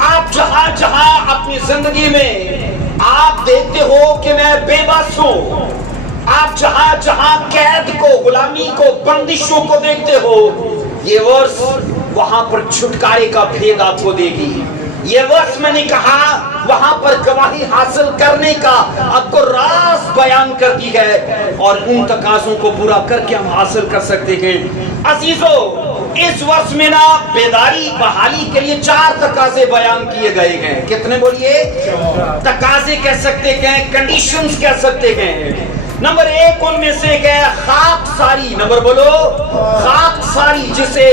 آپ جہاں جہاں اپنی زندگی میں آپ دیکھتے ہو کہ میں بے بس ہوں، آپ جہاں جہاں قید کو، غلامی کو، بندشوں کو دیکھتے ہو، یہ ورس وہاں پر چھٹکارے کا بھید آپ کو دے گی۔ یہ ورس میں نے کہا وہاں پر گواہی حاصل کرنے کا آپ کو راز بیان کرتی ہے، اور ان تقاضوں کو پورا کر کے ہم حاصل کر سکتے ہیں۔ عزیزو، اس ورس میں نا بیداری بحالی کے لیے 4 تقاضے بیان کیے گئے ہیں۔ کتنے بولیے؟ تقاضے کہہ سکتے ہیں، کنڈیشنز کہہ سکتے ہیں۔ نمبر 1 ان میں سے ہے خاک ساری۔ نمبر بولو، خاک ساری، جسے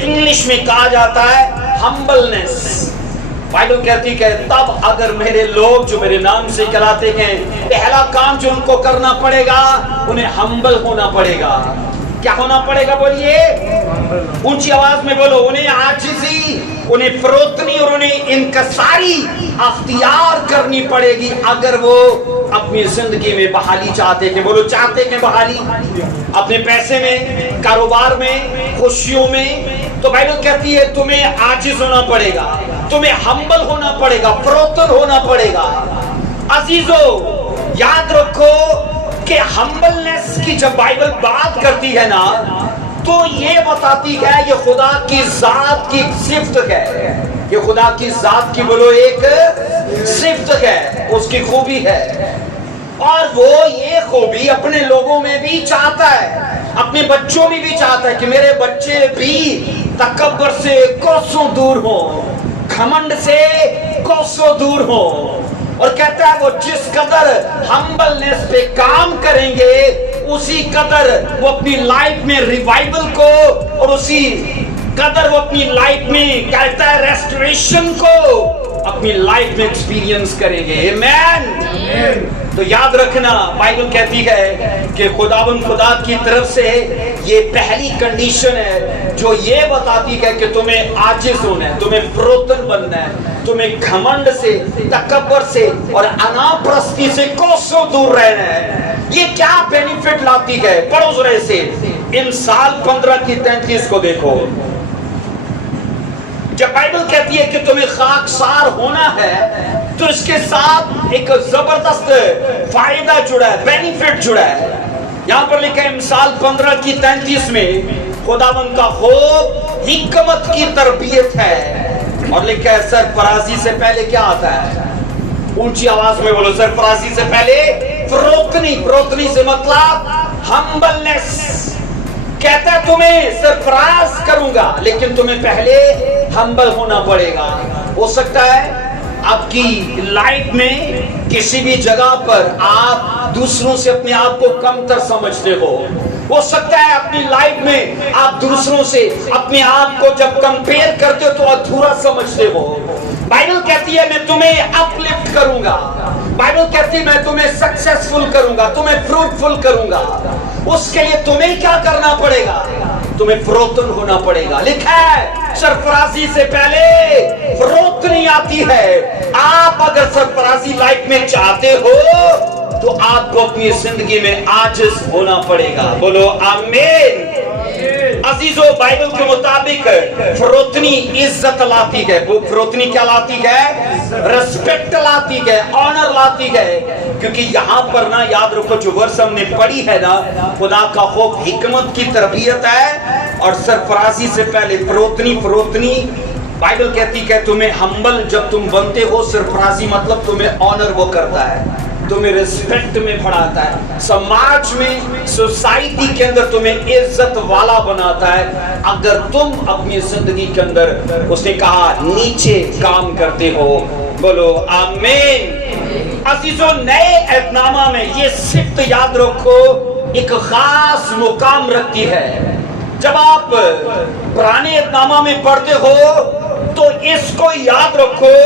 انگلش میں کہا جاتا ہے ہمبلنس۔ بائبل کہتی کہ تب اگر میرے لوگ جو میرے نام سے کہلاتے ہیں، پہلا کام جو ان کو کرنا پڑے گا، انہیں ہمبل ہونا پڑے گا۔ کیا ہونا پڑے گا بولیے؟ اونچی آواز میں بولو، انہیں عاجزی، انہیں فروتنی اور انہیں انکساری اختیار کرنی پڑے گی اگر وہ اپنی زندگی میں بحالی چاہتے ہیں۔ بولو، چاہتے ہیں بحالی اپنے پیسے میں، کاروبار میں، خوشیوں میں۔ تو بائبل کہتی ہے تمہیں عاجز ہونا پڑے گا، تمہیں ہمبل ہونا پڑے گا، فروتن ہونا پڑے گا۔ عزیزو، یاد رکھو کہ ہمبلنس کی جب بائبل بات کرتی ہے نا، تو یہ بتاتی ہے یہ خدا کی ذات کی صفت ہے۔ یہ خدا کی ذات کی بولو ایک صفت ہے، اس کی خوبی ہے، اور وہ یہ خوبی اپنے لوگوں میں بھی چاہتا ہے، اپنے بچوں میں بھی چاہتا ہے کہ میرے بچے بھی تکبر سے کوسوں دور ہوں، گھمنڈ سے کوسوں دور ہوں۔ اور کہتا ہے وہ جس قدر ہمبلنس پہ کام کریں گے، اسی قدر وہ اپنی لائف میں ریوائیول کو، اور اسی قدر وہ اپنی لائف میں کہتا ہے ریسٹوریشن کو اپنی لائف میں ایکسپیرینس کریں گے۔ آمین۔ تو یاد رکھنا، بائبل کہتی ہے کہ خداوند خدا کی طرف سے یہ پہلی کنڈیشن ہے جو یہ بتاتی ہے کہ تمہیں عاجز ہونا ہے، تمہیں فروتن بننا ہے، تمہیں گھمنڈ سے، تکبر سے اور انا پرستی سے کوسوں دور رہنا ہے۔ یہ کیا بینیفٹ لاتی ہے؟ پڑھو ذرا سے امثال 15:33 کو دیکھو۔ جب بائبل کہتی ہے کہ تمہیں خاکسار ہونا ہے، تو اس کے ساتھ ایک زبردست فائدہ جڑا ہے، بینیفٹ جڑا ہے۔ یہاں پر لکھا ہے امثال 15:33 میں خداوند کا خوف حکمت کی تربیت ہے، اور لکھا ہے سرفرازی سے پہلے کیا آتا ہے؟ اونچی آواز میں بولو، سرفرازی سے پہلے فروتنی۔ فروتنی سے مطلب ہمبلنس۔ کہتا ہے تمہیں سرفراز کروں گا، لیکن تمہیں پہلے ہمبل ہونا پڑے گا۔ ہو سکتا ہے آپ کی لائف میں کسی بھی جگہ پر آپ دوسروں سے اپنے آپ کو کم تر سمجھتے ہو سکتا ہے اپنی لائف میں آپ دوسروں سے اپنے آپ کو جب کمپیئر کرتے ہو تو ادھورا سمجھتے ہو۔ بائبل کہتی ہے میں تمہیں اپ لفٹ کروں گا، بائبل کہتی ہے میں تمہیں سکسیسفل کروں گا، تمہیں فروٹفل کروں گا۔ اس کے لیے تمہیں کیا کرنا پڑے گا؟ تمہیں فروتن ہونا پڑے گا۔ لکھا ہے سرفرازی سے پہلے فروتنی آتی ہے۔ آپ اگر سرفرازی لائف میں چاہتے ہو تو آپ کو اپنی زندگی میں عاجز ہونا پڑے گا۔ بولو آمین۔ عزیزو، بائبل کے مطابق فروتنی عزت لاتی ہے۔ وہ فروتنی کیا لاتی ہے؟ رسپیکٹ لاتی ہے، آنر لاتی ہے۔ کیونکہ یہاں پر نا یاد رکھو جو ورس ہم نے پڑھی ہے نا، خدا کا خوف حکمت کی تربیت ہے، اور سرفرازی سے پہلے فروتنی۔ فروتنی بائبل کہتی کہ تمہیں ہمبل جب تم بنتے ہو، سرفرازی مطلب تمہیں آنر وہ کرتا ہے، تمہیں رسپیکٹ میں بڑھاتا ہے، سماج میں، سوسائٹی کے اندر تمہیں عزت والا بناتا ہے اگر تم اپنی زندگی کے اندر اس نے کہا نیچے کام کرتے ہو۔ بولو آمین۔ عزیزو، نئے عہد نامہ میں یہ صفت یاد رکھو ایک خاص مقام رکھتی ہے۔ جب آپ پرانے عہد نامہ میں پڑھتے ہو تو اس کو یاد رکھو،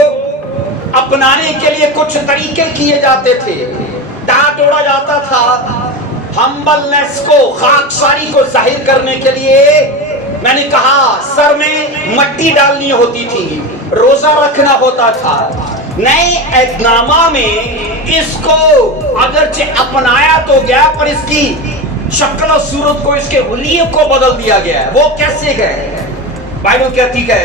اپنانے کے لیے کچھ طریقے کیے جاتے تھے، ڈانٹ توڑا جاتا تھا۔ ہمبلنس کو، خاکساری کو ظاہر کرنے کے لیے میں نے کہا سر میں مٹی ڈالنی ہوتی تھی، روزہ رکھنا ہوتا تھا۔ نئے عہد نامہ میں اس کو اگرچہ اپنایا تو گیا، پر اس کی شکل و صورت کو، اس کے حلیے کو بدل دیا گیا ہے۔ وہ کیسے گئے؟ بائبل کہتی ہے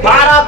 12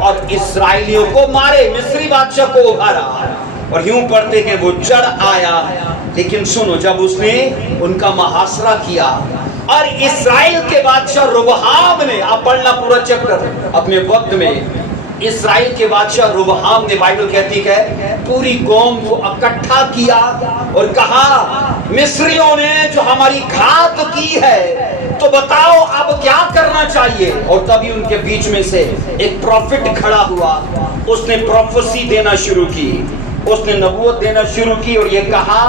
اور اسرائیلیوں کو مارے، مصری بادشاہ کو ابھارا۔ اور یوں پڑھتے کہ وہ چڑھ آیا، لیکن سنو، جب اس نے ان کا محاصرہ کیا اور اسرائیل کے بادشاہ ربحام نے، آپ پڑھنا پورا چیپٹر اپنے وقت میں، اسرائیل کے بادشاہ ربحام نے، بائبل کہتی ہے پوری قوم کو اکٹھا کیا اور کہا مصریوں نے جو ہماری گھات کی ہے تو بتاؤ اب کیا کرنا چاہیے۔ اور تبھی ان کے بیچ میں سے ایک پروفٹ کھڑا ہوا، اس نے پروفیسی دینا شروع کی، اس نے نبوت دینا شروع کی اور یہ کہا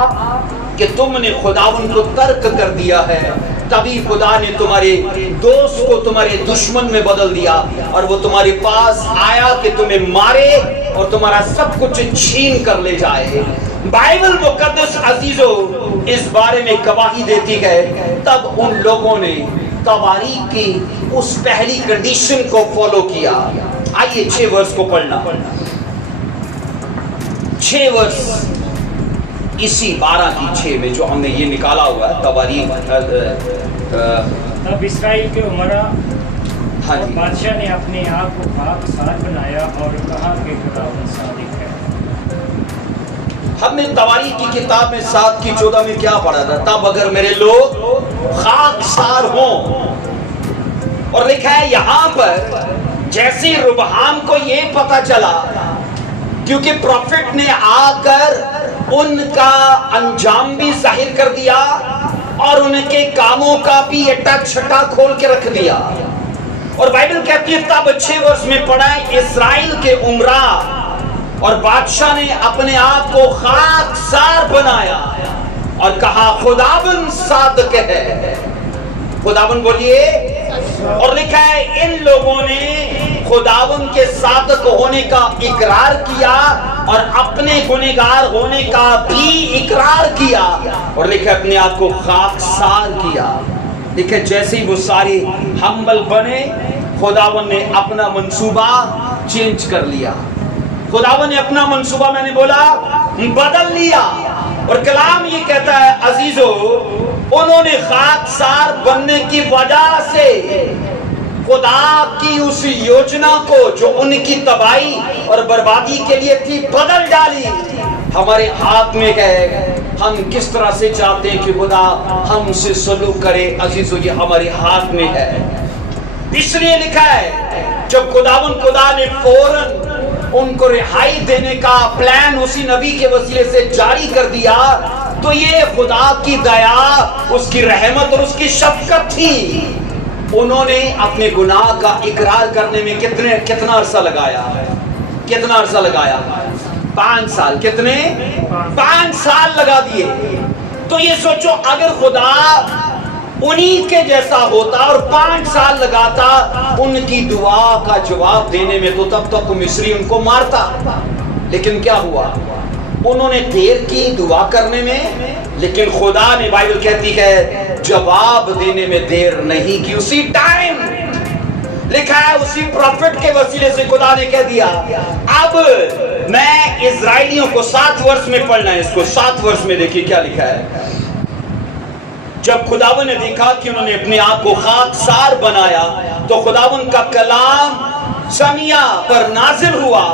کہ تم نے خداوند کو ترک کر دیا ہے، تبھی خدا نے تمہارے دوست کو تمہارے دشمن میں بدل دیا اور وہ تمہارے پاس آیا کہ تمہیں مارے اور تمہارا سب کچھ چھین کر لے جائے۔ بائبل مقدس عزیزو اس بارے میں گواہی دیتی ہے، تب ان لوگوں نے تواریخ کی اس پہلی کنڈیشن کو فالو کیا۔ آئیے 6 ورس کو پڑھنا، 6 ورس اسی 12 کی 6 میں جو ہم نے یہ نکالا ہوا ہے تواریخ۔ تب اسرائیل کے عمرا ہاں اور جی، بادشاہ نے اپنے آپ کو خاکسار بنایا اور کہا کہ خداوند صادق ہے۔ ہم نے تواریخ کی کتاب میں 7 کی 14 میں کیا پڑھا تھا؟ تب اگر میرے لوگ خاکسار ہوں، اور لکھا ہے یہاں پر جیسے ربحام کو یہ پتا چلا، کیونکہ پروفٹ نے آ کر ان کا انجام بھی ظاہر کر دیا اور ان کے کاموں کا بھی اٹا چھٹا کھول کے رکھ دیا۔ اور بائبل کہتی ہے تب 6 ورس میں پڑھا ہے اسرائیل کے عمرا اور بادشاہ نے اپنے آپ کو خاکسار بنایا اور کہا خداوند صادق ہے۔ خداوند بولیے۔ اور لکھا ہے ان لوگوں نے خداوند کے صادق ہونے کا اقرار کیا اور اپنے گنہگار ہونے کا بھی اقرار کیا، اور لکھا اپنے آپ کو خاکسار کیا۔ لکھا جیسے ہی وہ سارے ہمبل بنے، خداوند نے اپنا منصوبہ چینج کر لیا۔ خداوند نے اپنا منصوبہ، میں نے بولا، بدل لیا۔ اور کلام یہ کہتا ہے عزیزو، انہوں نے خاکسار بننے کی وجہ سے خدا کی اس یوجنا کو جو ان کی تباہی اور بربادی کے لیے تھی بدل ڈالی۔ ہمارے ہاتھ میں ہے ہم کس طرح سے چاہتے ہیں کہ خدا ہم سے سلوک کرے۔ عزیزو یہ ہمارے ہاتھ میں ہے، اس لیے لکھا ہے جب خدا نے فوراً ان کو رہائی دینے کا پلان اسی نبی کے وسیلے سے جاری کر دیا، تو یہ خدا کی دیا، اس کی رحمت اور اس کی شفقت تھی۔ انہوں نے اپنے گناہ کا اقرار کرنے میں کتنا عرصہ لگایا؟ کتنا عرصہ لگایا؟ 5 سال۔ کتنے؟ 5 سال لگا دیے۔ تو یہ سوچو اگر خدا انہی کے جیسا ہوتا اور 5 سال لگاتا ان کی دعا کا جواب دینے میں، تو تب تک مصری ان کو مارتا۔ لیکن کیا ہوا؟ انہوں نے دیر کی دعا کرنے میں، لیکن خدا نے، بائبل کہتی ہے، جواب دینے میں دیر نہیں کی۔ اسی ٹائم لکھا ہے اسی پروفٹ کے وسیلے سے خدا نے کہہ دیا اب میں اسرائیلیوں کو 7 ورس میں پڑھنا ہے، اس کو 7 ورس میں دیکھیے کیا لکھا ہے۔ جب خداوند نے دیکھا کہ انہوں نے اپنے آپ کو خاکسار بنایا، تو خداوند کا کلام سمیہ پر نازل ہوا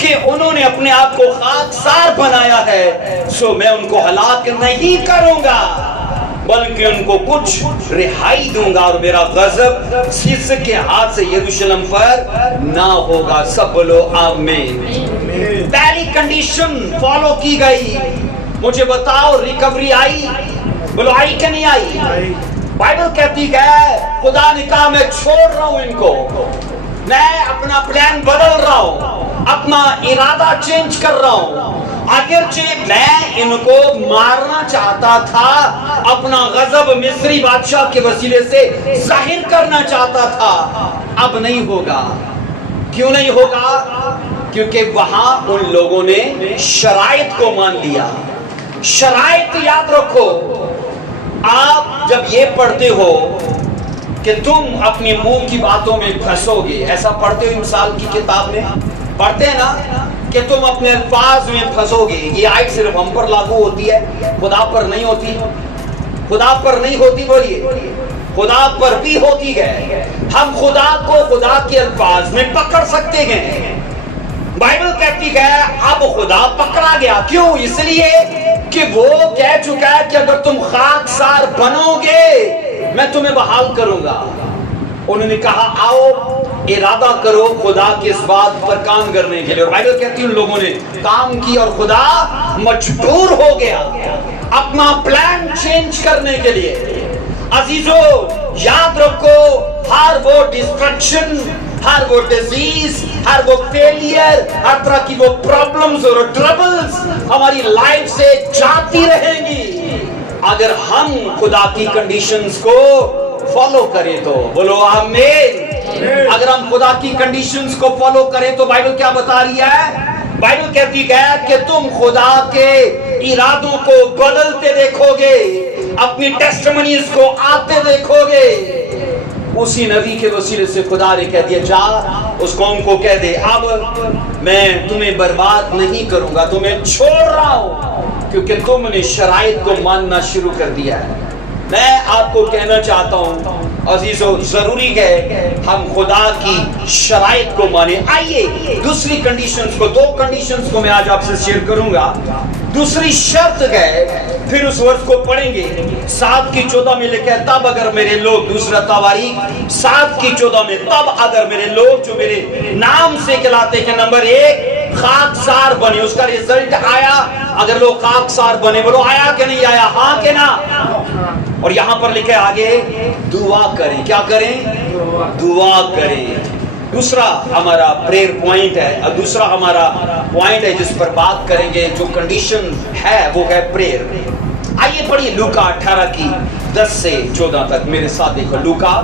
کہ انہوں نے اپنے آپ کو خاکسار بنایا ہے، سو میں ان کو ہلاک نہیں کروں گا بلکہ ان کو کچھ رہائی دوں گا، اور میرا غضب اس کے ہاتھ سے یروشلم پر نہ ہوگا۔ سب بولو آمین۔ پہلی کنڈیشن فالو کی گئی۔ مجھے بتاؤ ریکوری آئی؟ بولو آئی کہ نہیں آئی؟ بائبل کہتی ہے خدا نے کہا میں چھوڑ رہا ہوں ان کو، میں اپنا پلان بدل رہا ہوں، اپنا ارادہ چینج کر رہا ہوں۔ اگرچہ میں ان کو مارنا چاہتا تھا، اپنا غضب مصری بادشاہ کے وسیلے سے ظاہر کرنا چاہتا تھا، اب نہیں ہوگا۔ کیوں نہیں ہوگا؟ کیونکہ وہاں ان لوگوں نے شرائط کو مان لیا۔ شرائط یاد رکھو، آپ جب یہ پڑھتے ہو کہ تم اپنی منہ کی باتوں میں پھنسو گے، ایسا پڑھتے ہو مثال کی کتاب میں پڑھتے ہیں نا کہ تم اپنے الفاظ میں پھنسو گے۔ یہ آیت صرف ہم پر لاگو ہوتی ہے، خدا پر نہیں ہوتی۔ خدا پر نہیں ہوتی، بولیے خدا پر بھی ہوتی ہے. ہم خدا کو خدا کے الفاظ میں پکڑ سکتے ہیں. بائبل کہتی ہے اب خدا پکڑا گیا. کیوں؟ اس لیے کہ وہ کہہ چکا ہے کہ اگر تم خاکسار بنو گے میں تمہیں بحال کروں گا. انہوں نے کہا آؤ ارادہ کرو خدا کی اس بات پر کام کرنے کے لیے. اور بائبل کہتی ہے ان لوگوں نے کام کی اور خدا مجبور ہو گیا اپنا پلان چینج کرنے کے لیے. عزیزو یاد رکھو ہر وہ ڈسٹرکشن، ہر وہ ڈیزیز، ہر وہ فیلئر، ہر طرح کی وہ پرابلمز اور ٹربلز ہماری لائف سے جاتی رہیں گی اگر ہم خدا کی کنڈیشنز کو فالو کریں تو. بولو آمین. اگر ہم خدا کی کنڈیشنز کو فالو کریں تو بائبل کیا بتا رہی ہے؟ بائبل کہتی ہے کہ تم خدا کے ارادوں کو بدلتے دیکھو گے، اپنی ٹیسٹمنیز کو آتے دیکھو گے. اسی نبی کے وسیلے سے خدا نے کہہ دیا جا اس قوم کو کہہ دے اب میں تمہیں برباد نہیں کروں گا، تمہیں چھوڑ رہا ہوں کیونکہ تم نے شرائط کو ماننا شروع کر دیا ہے. میں آپ کو کہنا چاہتا ہوں عزیزو ضروری ہے ہم خدا کی شرائط کو مانیں. آئیے دوسری کنڈیشنز کو، دو کنڈیشنز کو میں آج آپ سے شیئر کروں گا. دوسری شرط ہے، پھر اس ورس کو پڑھیں گے. 7:14 میں لکھا ہے تب اگر میرے لوگ، دوسرا تواریخ 7:14 میں تب اگر میرے لوگ جو میرے نام سے کہلاتے ہیں، نمبر 1 خاکسار بنے. اس کا ریزلٹ آیا. اگر لوگ خاکسار بنے بولو آیا کہ نہیں آیا؟ ہاں کہ نہ؟ اور یہاں پر لکھے آگے دعا کریں. کیا کریں؟ دعا کریں. دوسرا ہمارا پریئر پوائنٹ ہے، دوسرا ہمارا پوائنٹ ہے جس پر بات کریں گے جو کنڈیشن ہے وہ ہے پریئر. آئیے پڑھیے لوکا 18:10-14 تک میرے ساتھ دیکھو. لوکا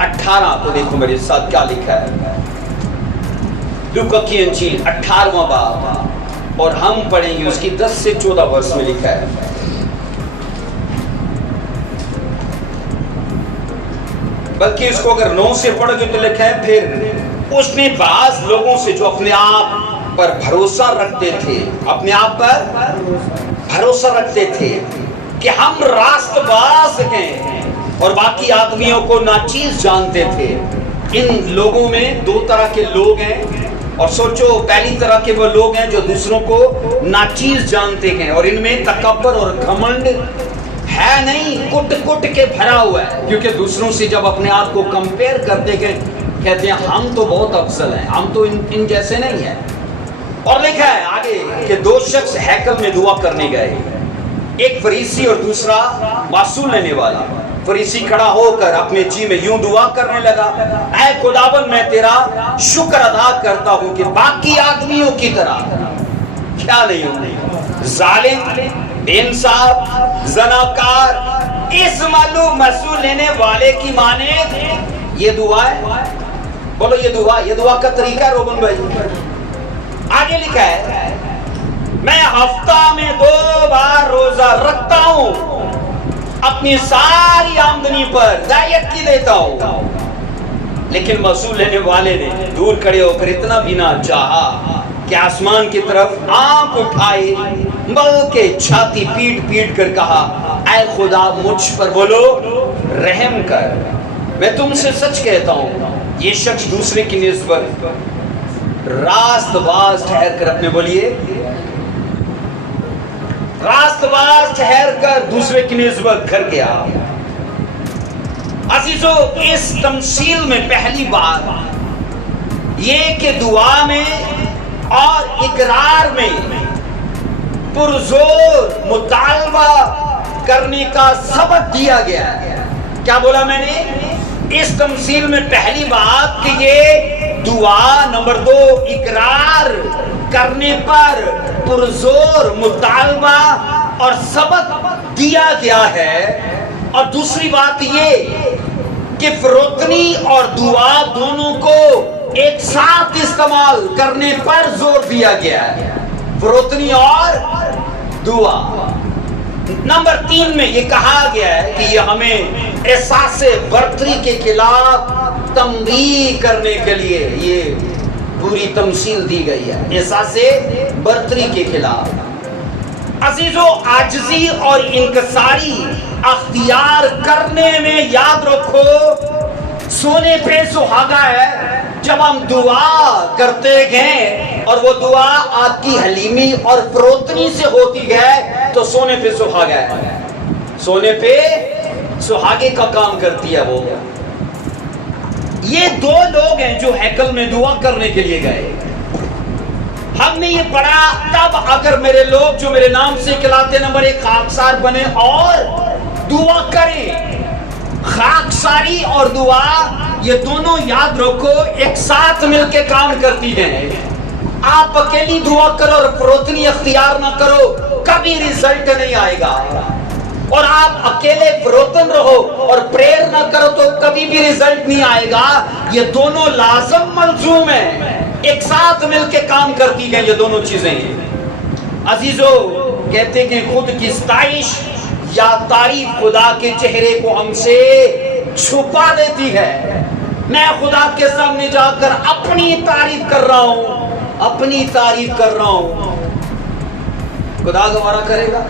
18 کو دیکھو میرے ساتھ کیا لکھا ہے. لوکا کی انجیل 18واں باب اور ہم پڑھیں گے اس کی 10 سے 14 ورس میں لکھا ہے. بلکہ اس کو اگر 9 سے پڑھ کے تو لکھا ہے پھر اس نے بعض لوگوں سے جو اپنے آپ پر بھروسہ رکھتے تھے، اپنے آپ پر بھروسہ رکھتے تھے کہ ہم راست باز ہیں اور باقی آدمیوں کو ناچیز جانتے تھے. ان لوگوں میں 2 طرح کے لوگ ہیں. اور سوچو پہلی طرح کے وہ لوگ ہیں جو دوسروں کو ناچیز جانتے ہیں اور ان میں تکبر اور گھمنڈ ہے نہیں، کٹ کٹ کے بھرا ہوا ہے. کیونکہ دوسروں سے جب اپنے آپ کو کمپیئر کرتے کہتے ہیں ہم تو بہت افضل ہیں، ہم تو ان جیسے نہیں ہیں. اور لکھا ہے آگے کہ 2 شخص ہیکل میں دعا کرنے گئے، ایک فریسی اور دوسرا معصول لینے والا. فریسی کھڑا ہو کر اپنے جی میں یوں دعا کرنے لگا اے خداوند میں تیرا شکر ادا کرتا ہوں کہ باقی آدمیوں کی طرح کیا نہیں ہوں، ظالم، بے انصاف، زناکار، اس معلوم معصول لینے والے کی مانے. یہ دعا ہے. بولو یہ دعا کا طریقہ ہے روبن بھائی. آگے لکھا ہے میں ہفتہ میں 2 بار روزہ رکھتا ہوں، اپنی ساری آمدنی پر زکات کی دیتا ہوں. لیکن معصول لینے والے نے دور کھڑے ہو کر اتنا بھی نہ چاہا کہ آسمان کی طرف آنکھ اٹھائے بلکہ چھاتی پیٹ پیٹ کر کہا اے خدا مجھ پر بولو رحم کر. میں تم سے سچ کہتا ہوں یہ شخص دوسرے کی نسبت راست باز ٹھہر کر اپنے بولیے راست باز ٹھہر کر دوسرے کی نسبت گھر گیا. عزیزو اس تمثیل میں پہلی بات یہ کہ دعا میں اور اقرار میں پرزور مطالبہ کرنے کا سبق دیا گیا ہے. کیا بولا میں نے؟ اس تمثیل میں پہلی بات کہ یہ دعا، نمبر 2 اقرار کرنے پر پرزور مطالبہ اور سبق دیا گیا ہے. اور دوسری بات یہ کہ فروتنی اور دعا دونوں کو ایک ساتھ استعمال کرنے پر زور دیا گیا ہے. فروتنی اور دعا. نمبر 3 میں یہ کہا گیا ہے کہ یہ ہمیں احساس برتری کے خلاف تنبیہ کرنے کے لیے یہ پوری تمثیل دی گئی ہے. احساس برتری کے خلاف. عزیزو عاجزی اور انکساری اختیار کرنے میں یاد رکھو سونے پہ سہاگا ہے. جب ہم دعا کرتے گئے اور وہ دعا آپ کی حلیمی اور فروتنی سے ہوتی گئے تو سونے پہ سہاگا ہے. سونے پہ سہاگے کا کام کرتی ہے وہ. یہ دو لوگ ہیں جو ہیکل میں دعا کرنے کے لیے گئے. ہم نے یہ پڑھا تب اگر میرے لوگ جو میرے نام سے کہلاتے نمبر 1 خاکسار بنے اور دعا کریں. خاکساری اور دعا یہ دونوں یاد رکھو ایک ساتھ مل کے کام کرتی ہیں. آپ اکیلی دعا کرو اور فروتنی اختیار نہ کرو کبھی ریزلٹ نہیں آئے گا. اور آپ اکیلے فروتن رہو اور پریئر نہ کرو تو کبھی بھی ریزلٹ نہیں آئے گا. یہ دونوں لازم ملزوم ہیں. ایک ساتھ مل کے کام کرتی ہیں یہ دونوں چیزیں. عزیزو کہتے کہ خود کی ستائش یا تعریف خدا کے چہرے کو ہم سے چھپا دیتی ہے. میں خدا کے سامنے جا کر اپنی تعریف کر رہا ہوں اپنی تعریف کر رہا ہوں. خدا گوارا کرے گا؟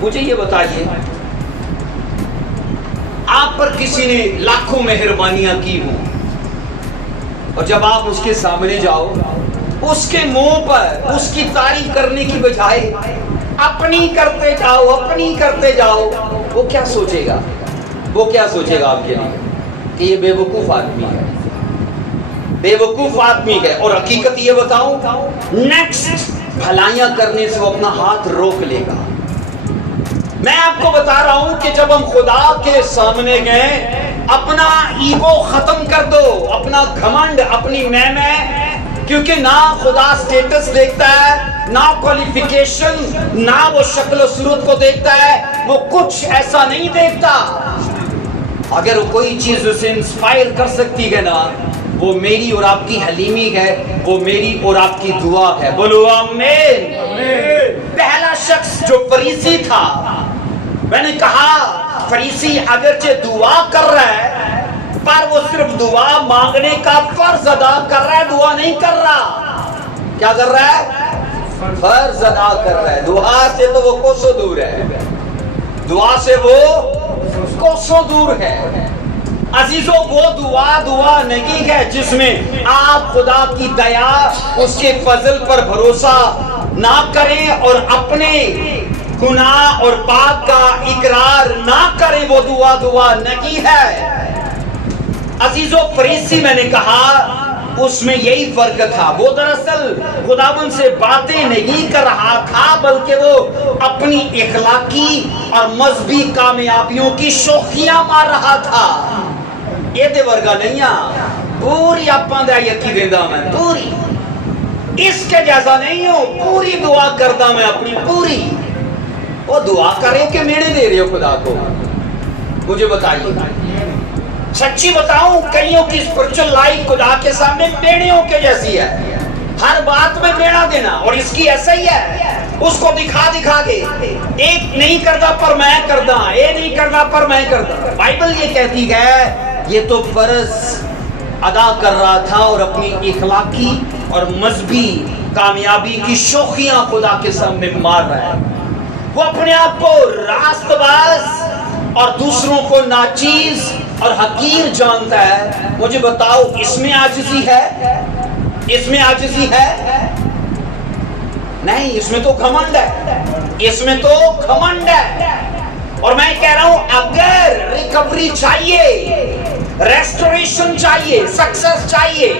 مجھے یہ بتائیے آپ پر کسی نے لاکھوں مہربانیاں کی ہوں اور جب آپ اس کے سامنے جاؤ اس کے منہ پر اس کی تعریف کرنے کی بجائے اپنی کرتے جاؤ وہ کیا سوچے گا؟ وہ کیا سوچے گا آپ کے لیے کہ یہ بے وقوف آدمی ہے. بے وقوف آدمی ہے. اور حقیقت یہ بتاؤں نیکسٹ بھلائیاں کرنے سے وہ اپنا ہاتھ روک لے گا. میں آپ کو بتا رہا ہوں کہ جب ہم خدا کے سامنے گئے اپنا ایگو ختم کر دو, اپنا گھمنڈ, اپنی میں, کیونکہ نہ خدا سٹیٹس دیکھتا ہے, نہ کوالیفیکیشن, نہ وہ شکل و صورت کو دیکھتا ہے, وہ کچھ ایسا نہیں دیکھتا. اگر کوئی چیز اسے انسپائر کر سکتی ہے نا وہ میری اور آپ کی حلیمی ہے, وہ میری اور آپ کی دعا ہے. بولو آمین. پہلا شخص جو فریسی تھا, میں نے کہا فریسی اگرچہ دعا کر رہا ہے پر وہ صرف دعا مانگنے کا فرض ادا کر رہا ہے, دعا نہیں کر رہا. کیا کر رہا ہے؟ فرض ادا کر رہا ہے. دعا سے تو وہ کوسوں دور ہے, دعا سے وہ کوسوں دور ہے. عزیزوں وہ دعا نہیں ہے جس میں آپ خدا کی دیا اس کے فضل پر بھروسہ نہ کریں اور اپنے گناہ اور پاپ کا اقرار نہ کریں. وہ دعا نہیں ہے. عزیزوں فریسی میں نے کہا اس میں یہی فرق تھا. وہ دراصل خداوند سے باتیں نہیں کر رہا تھا بلکہ وہ اپنی اخلاقی اور مذہبی کامیابیوں کی شوخیاں مار رہا تھا. یہ دے ورگا نہیں پوری اپاں دے یقین دیندا میں, پوری اس کے جیسا نہیں ہوں, پوری دعا کرتا میں اپنی پوری. وہ دعا کرے کہ میرے دے رہے ہو خدا کو؟ مجھے بتائیے, سچی بتاؤں کئیوں کی اسپرچل لائف خدا کے سامنے پیڑیوں کے جیسی ہے. ہر بات میں پیڑا دینا, اور اس کی ایسا ہی ہے, اس کو دکھا کے ایک نہیں کرتا پر میں کرتا, یہ نہیں کرتا پر میں کرتا. بائبل یہ کہتی ہے یہ تو فرض ادا کر رہا تھا اور اپنی اخلاقی اور مذہبی کامیابی کی شوخیاں خدا کے سامنے مار رہا ہے. وہ اپنے آپ کو راست باز اور دوسروں کو ناچیز اور حقیر جانتا ہے. مجھے بتاؤ اس میں عاجزی ہے؟ اس میں عاجزی ہے؟ نہیں, اس میں تو گھمنڈ ہے, اس میں تو گھمنڈ ہے. اور میں کہہ رہا ہوں اگر ریکوری چاہیے, ریسٹوریشن چاہیے, سکسس چاہیے,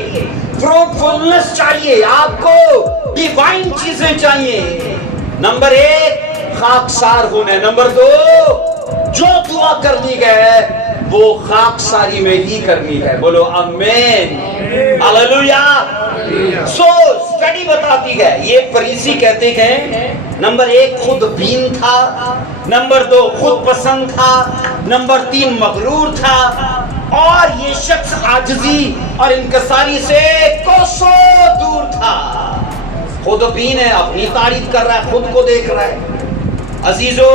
فروٹفulness چاہیے, آپ کو ڈیوائن چیزیں چاہیے, نمبر 1 خاکسار ہونا ہے, نمبر 2 جو دعا کرنی ہے وہ خاکساری میں ہی کرنی ہے. بولو آمین, ہاللویا. سو اسٹڈی بتاتی ہے یہ فریسی کہتے ہیں نمبر 1 خود بین تھا, نمبر 2 خود پسند تھا, نمبر 3 مغرور تھا, اور یہ شخص عاجزی اور انکساری سے کوسوں دور تھا. خود بین ہے, اپنی تعریف کر رہا ہے, خود کو دیکھ رہا ہے. عزیزو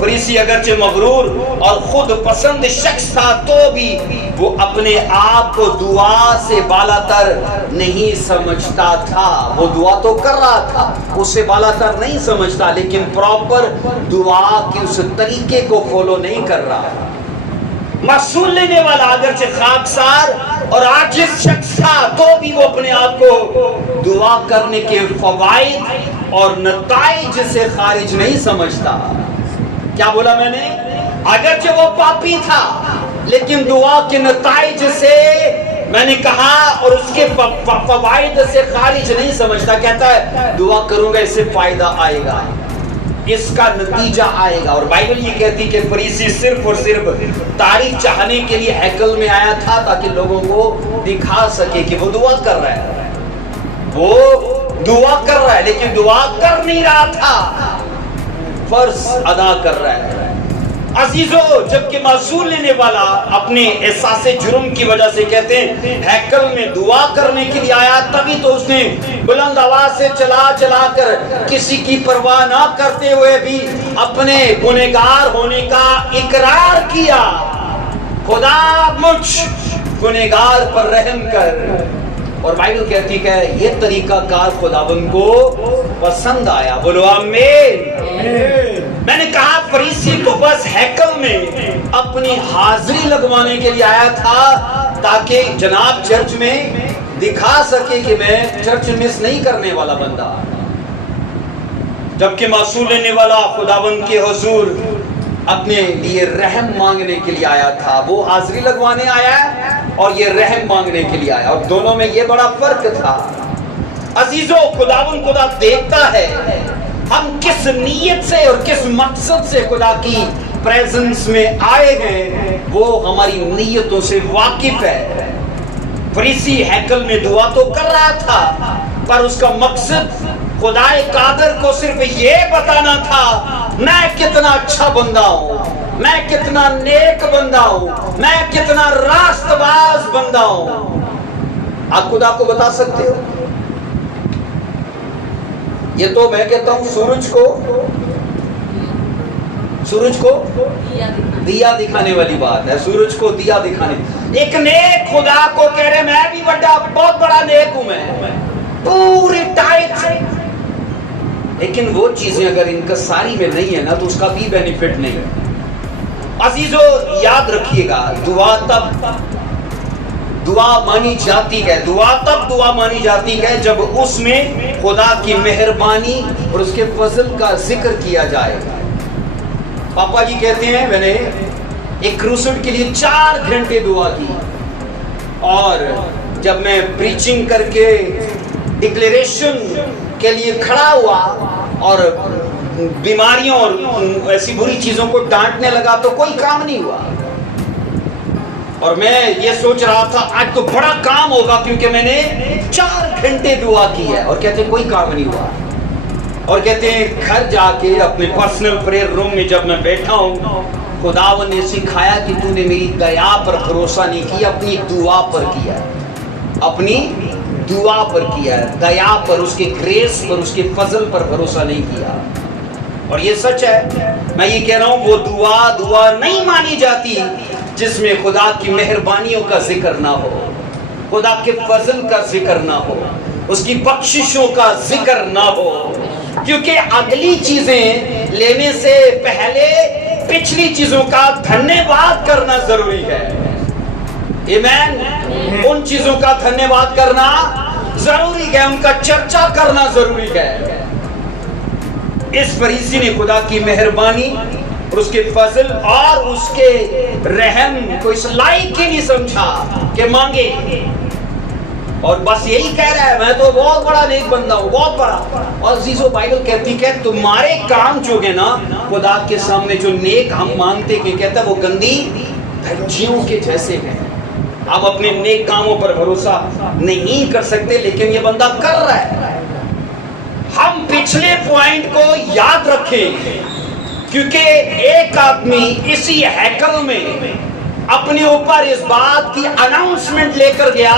فریسی اگرچہ مغرور اور خود پسند شخص تھا تو بھی وہ اپنے آپ کو دعا سے بالا تر نہیں سمجھتا تھا. وہ دعا تو کر رہا تھا, اس سے بالا تر نہیں سمجھتا, لیکن پراپر دعا کی اس طریقے کو فالو نہیں کر رہا. محصول لینے والا اگرچہ خاکسار اور عاجز شخص تھا تو بھی وہ اپنے آپ کو دعا کرنے کے فوائد اور نتائج سے خارج نہیں سمجھتا. کیا بولا میں نے؟ اگرچہ وہ پاپی تھا لیکن دعا کے نتائج سے میں نے کہا اور اس کے فوائد سے خارج نہیں سمجھتا. کہتا ہے دعا کروں گا اس سے فائدہ آئے گا, اس کا نتیجہ آئے گا. اور بائبل یہ کہتی کہ فریسی صرف اور صرف تعریف چاہنے کے لیے ہیکل میں آیا تھا تاکہ لوگوں کو دکھا سکے کہ وہ دعا کر رہا ہے. وہ دعا کر رہا ہے لیکن دعا کر نہیں رہا تھا, فرض ادا کر رہا ہے. عزیزو جبکہ معصول لینے والا اپنے احساس جرم کی وجہ سے کہتے ہیں ہیکل میں دعا کرنے کے لیے آیا, تبھی تو اس نے بلند آواز سے چلا کر کسی کی پرواہ نہ کرتے ہوئے بھی اپنے گنہگار ہونے کا اقرار کیا. خدا مجھ گنہگار پر رحم کر. اور بائبل کہتی کہ یہ طریقہ کار خداوند کو پسند آیا. بولو آمین. میں نے کہا فریسی تو بس ہیکل میں اپنی حاضری لگوانے کے لیے آیا تھا تاکہ جناب چرچ میں دکھا سکے کہ میں چرچ مس نہیں کرنے والا بندہ. جبکہ معصول لینے والا خداوند کے حضور اپنے لیے رحم مانگنے کے لیے آیا تھا. وہ حاضری لگوانے آیا اور یہ رحم مانگنے کے لیے آیا, اور دونوں میں یہ بڑا فرق تھا. عزیزو خداوند خدا دیکھتا ہے ہم کس نیت سے اور کس مقصد سے خدا کی پریزنس میں آئے ہیں, وہ ہماری نیتوں سے واقف ہے. فریسی ہیکل میں دعا تو کر رہا تھا پر اس کا مقصد خدا قادر کو صرف یہ بتانا تھا میں کتنا اچھا بندہ ہوں, میں کتنا نیک بندہ ہوں, میں کتنا راست باز بندہ ہوں. آپ خدا کو بتا سکتے ہو؟ یہ تو میں کہتا ہوں سورج کو دیا دکھانے والی بات ہے. سورج کو دیا دکھانے, ایک نیک خدا کو کہہ رہے میں بھی بہت بڑا نیک ہوں, میں پوری ٹائٹ, لیکن وہ چیزیں اگر انکساری میں نہیں ہے نا تو اس کا بھی بینیفٹ نہیں ہے. عزیزو یاد رکھیے گا دعا مانی جاتی ہے, دعا مانی جاتی ہے جب اس میں خدا کی مہربانی اور اس کے فضل کا ذکر کیا جائے. پاپا جی کہتے ہیں میں نے ایک کروسڈ کے لیے 4 گھنٹے دعا کی, اور جب میں پریچنگ کر کے ڈکلیریشن کے لیے کھڑا ہوا اور بیماریوں اور ایسی بری چیزوں کو ڈانٹنے لگا تو کوئی کام نہیں ہوا. اور میں یہ سوچ رہا تھا آج تو بڑا کام ہوگا کیونکہ میں نے 4 گھنٹے دعا کی ہے, اور کہتے ہیں کوئی کام نہیں ہوا. اور کہتے ہیں گھر جا کے اپنے پرسنل پریئر روم میں جب میں بیٹھا ہوں خداوند نے سکھایا کہ تو نے میری دیا پر بھروسہ نہیں کیا, اپنی دعا پر کیا, اپنی دعا پر کیا, دیا پر, اس کے گریس پر, اس کے فضل پر بھروسہ نہیں کیا. اور یہ سچ ہے, میں یہ کہہ رہا ہوں وہ دعا نہیں مانی جاتی جس میں خدا کی مہربانیوں کا ذکر نہ ہو, خدا کے فضل کا ذکر نہ ہو, اس کی بخششوں کا ذکر نہ ہو. کیونکہ اگلی چیزیں لینے سے پہلے پچھلی چیزوں کا دھنیہ واد کرنا ضروری ہے. ایمین. ان چیزوں کا دھنیہ واد کرنا ضروری ہے, ان کا چرچا کرنا ضروری ہے. اس فریسی نے خدا کی مہربانی اور اس کے فضل اور اس کے رحم کو اس لائق ہی نہیں سمجھا کہ مانگے, اور بس یہی کہہ رہا ہے میں تو بہت بڑا نیک بندہ ہوں, بہت بڑا. اور عزیزو بائبل کہتی کہ تمہارے کام جو ہے نا خدا کے سامنے جو نیک ہم مانگتے کہ کہتا ہے وہ گندی دھجیوں کے جیسے ہیں. آپ اپنے نیک کاموں پر بھروسہ نہیں کر سکتے لیکن یہ بندہ کر رہا ہے. ہم پچھلے پوائنٹ کو یاد رکھیں کیونکہ ایک آدمی اسی ہیکل میں اپنے اوپر اس بات کی اناؤنسمنٹ لے کر گیا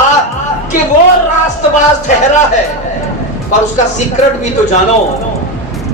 کہ وہ راست باز ٹھہرا ہے, پر اس کا سیکرٹ بھی تو جانو.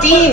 3,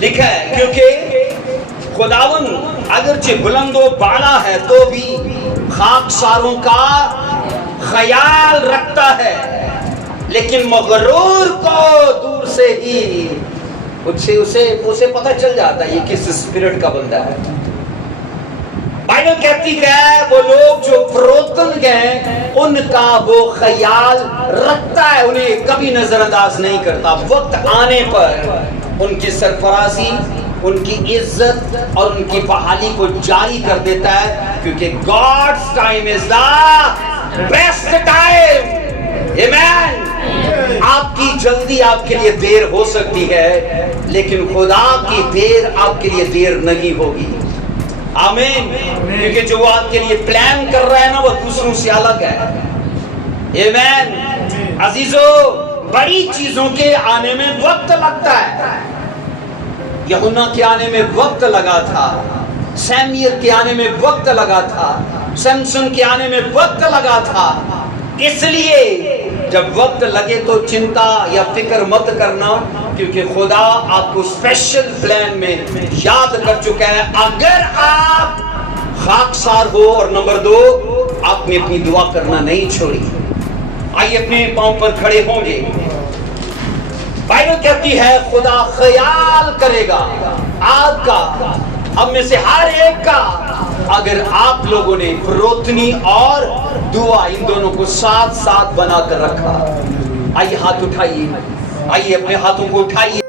لکھا ہے کیونکہ خداون اگرچہ بلند و بالا ہے تو بھی خاکساروں کا خیال رکھتا ہے، لیکن مغرور کو دور سے ہی اسے پتہ چل جاتا ہے یہ کس اسپرٹ کا بندہ ہے۔ بائبل کہتی ہے وہ لوگ جو فروتن گئے ان کا وہ خیال رکھتا ہے، انہیں کبھی نظر انداز نہیں کرتا۔ وقت آنے پر ان کی سرفرازی، ان کی عزت اور ان کی بحالی کو جاری کر دیتا ہے، کیونکہ God's time is the best time۔ Amen۔ آپ کی جلدی آپ کے لیے دیر ہو سکتی ہے، لیکن خدا کی دیر آپ کے لیے دیر نہیں ہوگی۔ آمین۔ کیونکہ جو وہ آپ کے لیے پلان کر رہا ہے نا وہ دوسروں سے الگ ہے۔ آمین۔ عزیزو، بڑی چیزوں کے آنے میں وقت لگتا ہے۔ یوحنا کے آنے میں وقت لگا تھا، سیمیل کے آنے میں وقت لگا تھا، سمسن کے آنے میں وقت لگا تھا۔ اس لیے جب وقت لگے تو چنتا یا فکر مت کرنا، کیونکہ خدا آپ کو اسپیشل پلان میں یاد کر چکا ہے۔ اگر آپ خاکسار ہو، اور نمبر 2 آپ نے اپنی دعا کرنا نہیں چھوڑی۔ آئیے اپنے پاؤں پر کھڑے ہوں گے۔ بائبل کہتی ہے خدا خیال کرے گا آپ کا، ہم میں سے ہر ایک کا، اگر آپ لوگوں نے فروتنی اور دعا ان دونوں کو ساتھ ساتھ بنا کر رکھا۔ آئیے ہاتھ اٹھائیے، آئیے اپنے ہاتھوں کو اٹھائیے۔